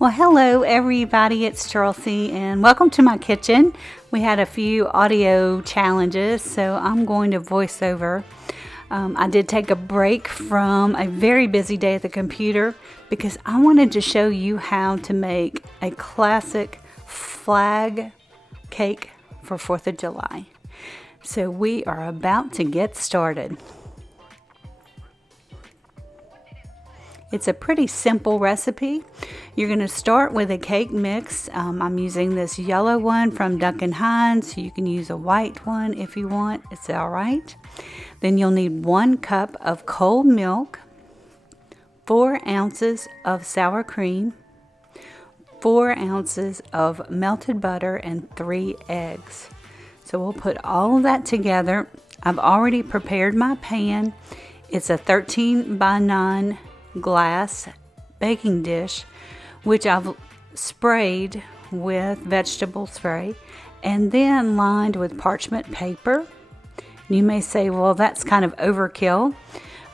Well, hello everybody, it's Chelsea and welcome to my kitchen. We had a few audio challenges, so I'm going to voice over. I did take a break from a very busy day at the computer because I wanted to show you how to make a classic flag cake for 4th of July. So we are about to get started. It's a pretty simple recipe. You're going to start with a cake mix. I'm using this yellow one from Duncan Hines. You can use a white one if you want. It's all right. Then you'll need 1 cup of cold milk, 4 ounces of sour cream, 4 ounces of melted butter, and 3 eggs. So we'll put all of that together. I've already prepared my pan. It's a 13 by 9 glass baking dish, which I've sprayed with vegetable spray and then lined with parchment paper. You may say, well, that's kind of overkill,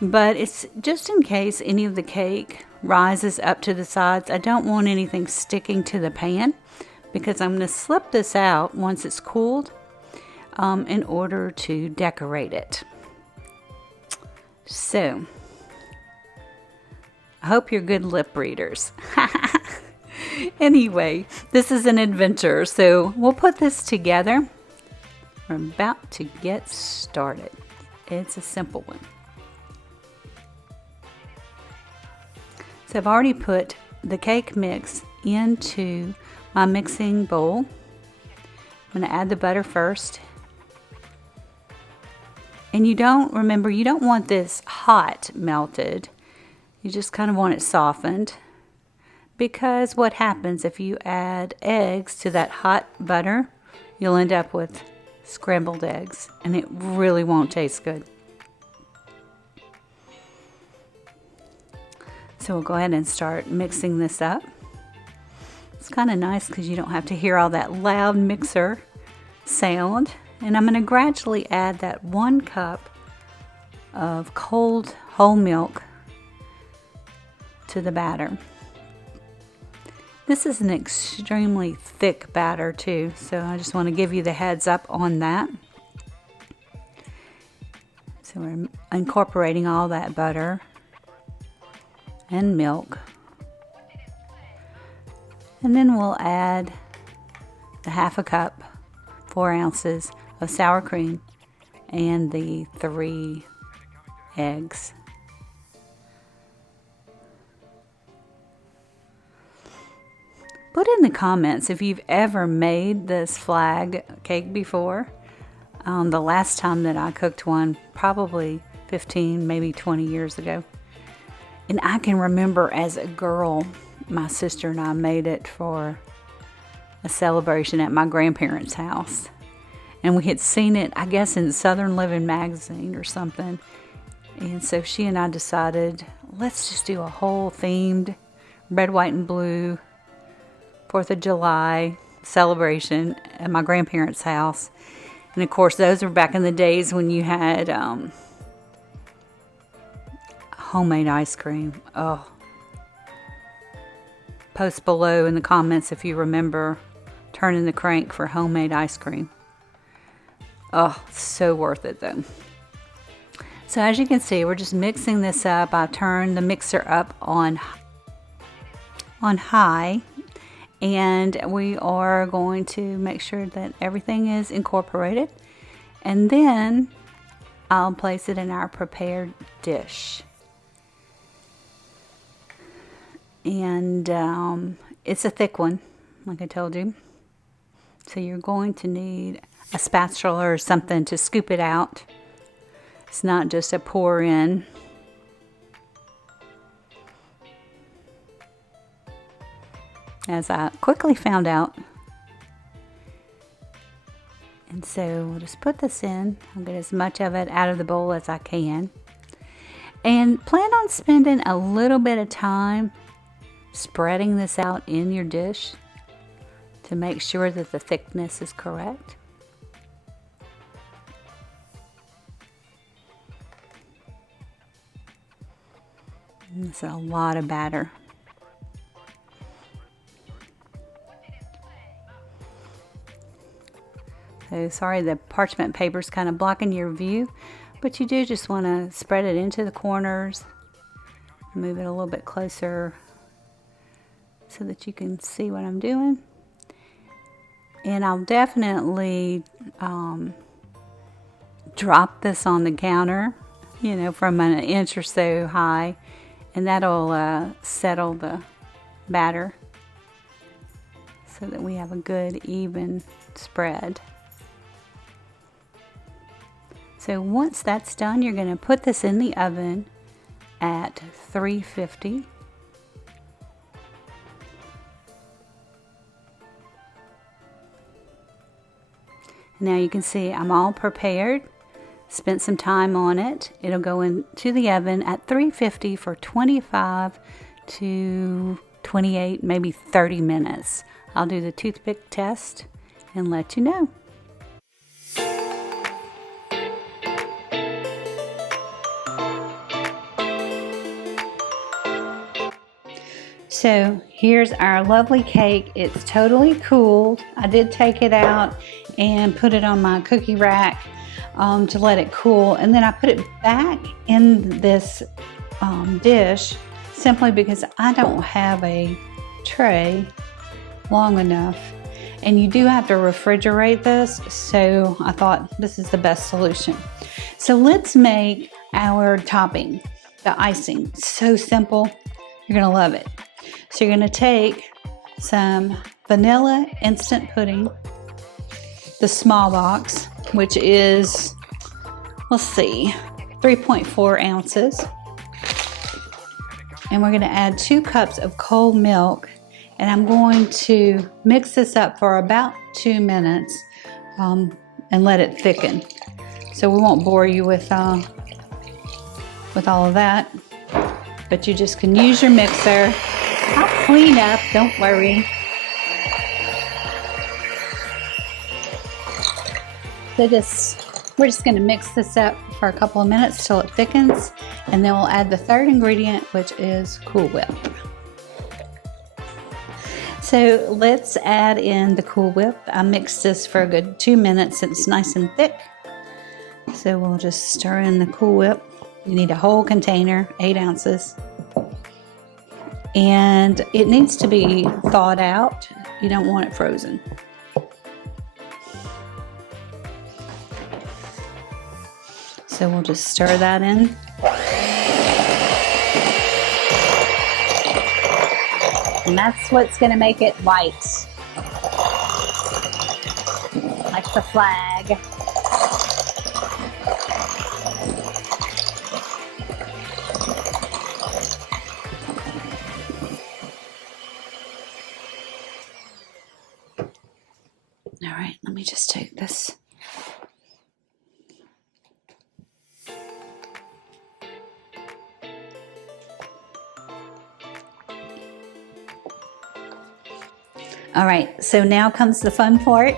but it's just in case any of the cake rises up to the sides. I don't want anything sticking to the pan because I'm going to slip this out once it's cooled in order to decorate it. So I hope you're good lip readers. Anyway, this is an adventure, so we'll put this together. We're about to get started. It's a simple one. So I've already put the cake mix into my mixing bowl. I'm going to add the butter first. And you don't want this hot melted. You just kind of want it softened, because what happens if you add eggs to that hot butter, you'll end up with scrambled eggs and it really won't taste good. So we'll go ahead and start mixing this up. It's kind of nice because you don't have to hear all that loud mixer sound. And I'm going to gradually add that 1 cup of cold whole milk to the batter. This is an extremely thick batter too, so I just want to give you the heads up on that. So we're incorporating all that butter and milk. And then we'll add the 1/2 cup, 4 ounces of sour cream and the 3 eggs. Put in the comments if you've ever made this flag cake before. The last time that I cooked one, probably 15, maybe 20 years ago. And I can remember as a girl, my sister and I made it for a celebration at my grandparents' house. And we had seen it, I guess, in Southern Living magazine or something. And so she and I decided, let's just do a whole themed red, white, and blue 4th of July celebration at my grandparents' house. And of course, those were back in the days when you had homemade ice cream. Oh, post below in the comments if you remember turning the crank for homemade ice cream. Oh, so worth it though. So as you can see, we're just mixing this up. I turned the mixer up on high. And we are going to make sure that everything is incorporated. And then I'll place it in our prepared dish. And it's a thick one, like I told you. So you're going to need a spatula or something to scoop it out. It's not just a pour in. As I quickly found out. And so we'll just put this in. I'll get as much of it out of the bowl as I can. And plan on spending a little bit of time spreading this out in your dish to make sure that the thickness is correct. It's a lot of batter. So sorry the parchment paper is kind of blocking your view, but you do just want to spread it into the corners, move it a little bit closer so that you can see what I'm doing. And I'll definitely drop this on the counter, you know, from an inch or so high, and that'll settle the batter so that we have a good even spread. So once that's done, you're going to put this in the oven at 350. Now you can see I'm all prepared. Spent some time on it. It'll go into the oven at 350 for 25 to 28, maybe 30 minutes. I'll do the toothpick test and let you know. So here's our lovely cake. It's totally cooled. I did take it out and put it on my cookie rack to let it cool, and then I put it back in this dish simply because I don't have a tray long enough, and you do have to refrigerate this, so I thought this is the best solution. So let's make our topping, the icing. So simple, you're gonna love it. So you're gonna take some vanilla instant pudding, the small box, which is, let's see, 3.4 ounces. And we're gonna add 2 cups of cold milk, and I'm going to mix this up for about 2 minutes and let it thicken. So we won't bore you with all of that, but you just can use your mixer. I'll clean up, don't worry. So we're just gonna mix this up for a couple of minutes till it thickens, and then we'll add the third ingredient, which is Cool Whip. So let's add in the Cool Whip. I mixed this for a good 2 minutes. It's nice and thick. So we'll just stir in the Cool Whip. You need a whole container, 8 ounces. And it needs to be thawed out. You don't want it frozen. So we'll just stir that in. And that's what's going to make it white, like the flag. All right, let me just take this. All right, so now comes the fun part.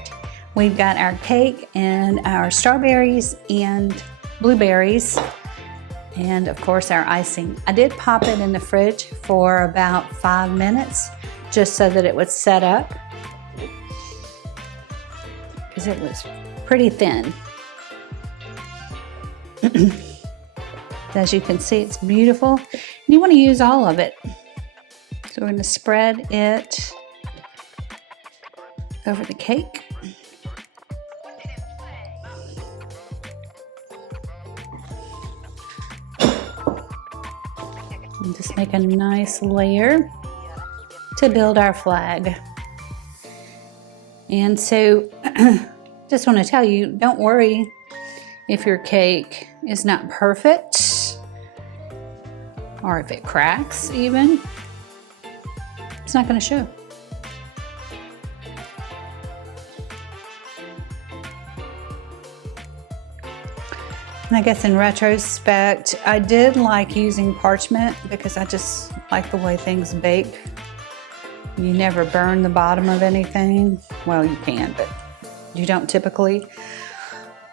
We've got our cake and our strawberries and blueberries, and of course our icing. I did pop it in the fridge for about 5 minutes just so that it would set up, because it was pretty thin. As you can see, it's beautiful. And you want to use all of it. So we're going to spread it over the cake. And just make a nice layer to build our flag. And so, just want to tell you, don't worry if your cake is not perfect, or if it cracks even. It's not going to show. And I guess in retrospect, I did like using parchment because I just like the way things bake. You never burn the bottom of anything. Well, you can, but you don't typically.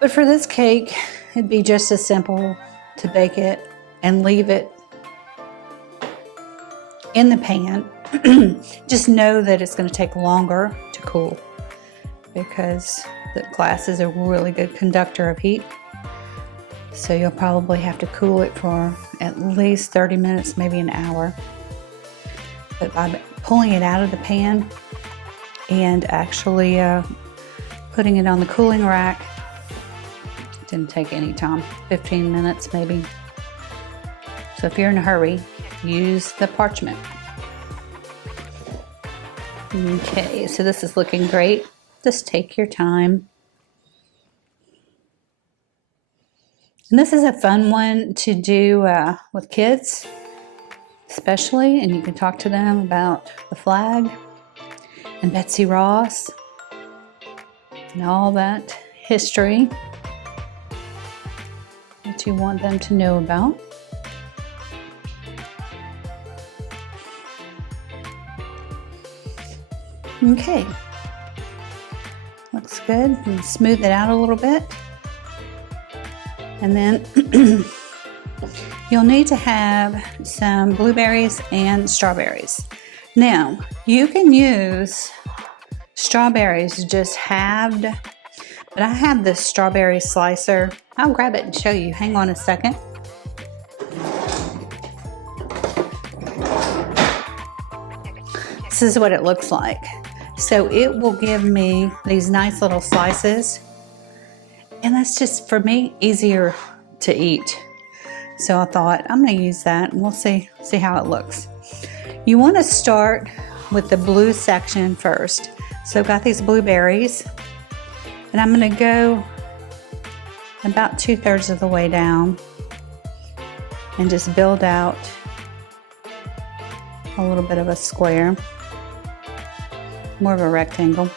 But for this cake, it'd be just as simple to bake it and leave it in the pan. Just know that it's going to take longer to cool because The glass is a really good conductor of heat. So you'll probably have to cool it for at least 30 minutes, maybe an hour. But by pulling it out of the pan and actually putting it on the cooling rack, it didn't take any time, 15 minutes maybe. So if you're in a hurry, use the parchment. Okay, so this is looking great. Just take your time. And this is a fun one to do with kids, especially, and you can talk to them about the flag and Betsy Ross and all that history that you want them to know about. Okay, looks good. And smooth it out a little bit. And then you'll need to have some blueberries and strawberries. Now, you can use strawberries just halved, but I have this strawberry slicer. I'll grab it and show you. Hang on a second. This is what it looks like. So it will give me these nice little slices. And that's just, for me, easier to eat. So I thought I'm going to use that and we'll see how it looks. You want to start with the blue section first. So I've got these blueberries and I'm going to go about 2/3 of the way down and just build out a little bit of a square, more of a rectangle.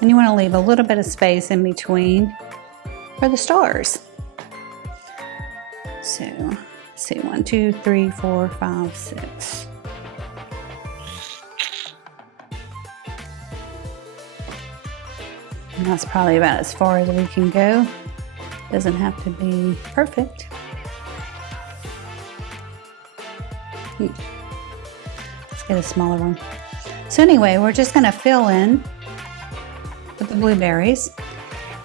And you want to leave a little bit of space in between for the stars. So, let's see, 1, 2, 3, 4, 5, 6. And that's probably about as far as we can go. Doesn't have to be perfect. Let's get a smaller one. So anyway, we're just going to fill in with the blueberries.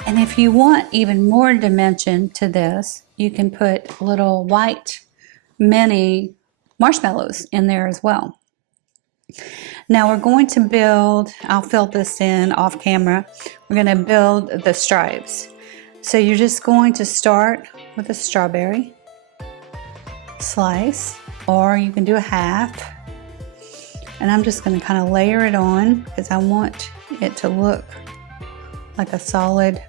And if you want even more dimension to this, you can put little white mini marshmallows in there as well. Now we're going to build, I'll fill this in off camera, we're going to build the stripes. So you're just going to start with a strawberry slice, or you can do a half. And I'm just going to kind of layer it on because I want it to look like a solid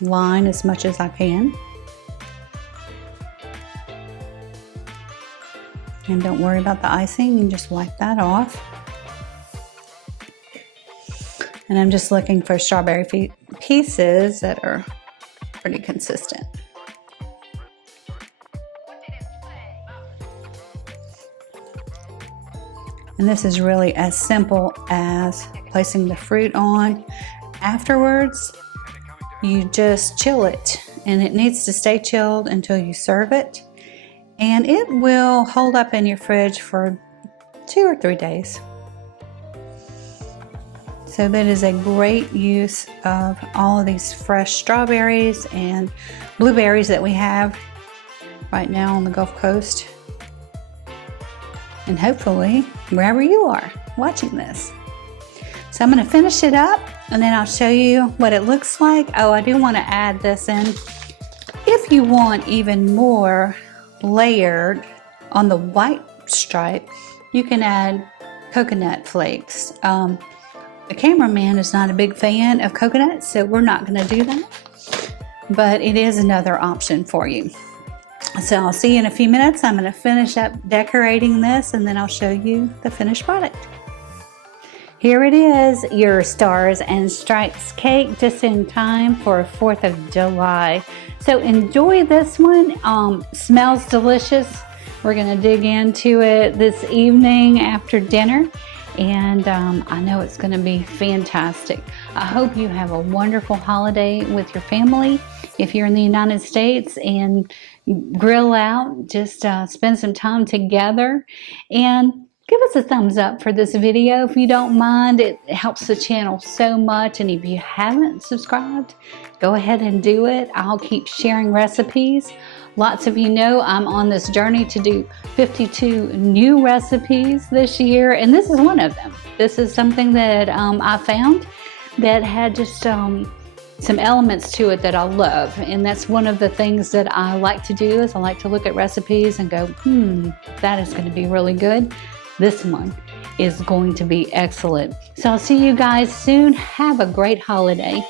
line as much as I can. And don't worry about the icing, you just wipe that off. And I'm just looking for strawberry pieces that are pretty consistent. And this is really as simple as placing the fruit on. Afterwards, you just chill it, and it needs to stay chilled until you serve it. And it will hold up in your fridge for 2 or 3 days. So that is a great use of all of these fresh strawberries and blueberries that we have right now on the Gulf Coast. And hopefully wherever you are watching this. So I'm going to finish it up and then I'll show you what it looks like. Oh, I do want to add this in. If you want even more layered on the white stripe, you can add coconut flakes. The cameraman is not a big fan of coconut, so we're not going to do that, but it is another option for you. So I'll see you in a few minutes. I'm going to finish up decorating this and then I'll show you the finished product. Here it is, your Stars and Stripes cake, just in time for 4th of July. So enjoy this one. Smells delicious. We're going to dig into it this evening after dinner. and I know it's going to be fantastic. I hope you have a wonderful holiday with your family. If you're in the United States and grill out, just spend some time together, and give us a thumbs up for this video if you don't mind. It helps the channel so much, and if you haven't subscribed, go ahead and do it. I'll keep sharing recipes. Lots of you know I'm on this journey to do 52 new recipes this year, and this is one of them. This is something that I found that had just some elements to it that I love, and that's one of the things that I like to do is I like to look at recipes and go, that is going to be really good. This one is going to be excellent. So I'll see you guys soon. Have a great holiday.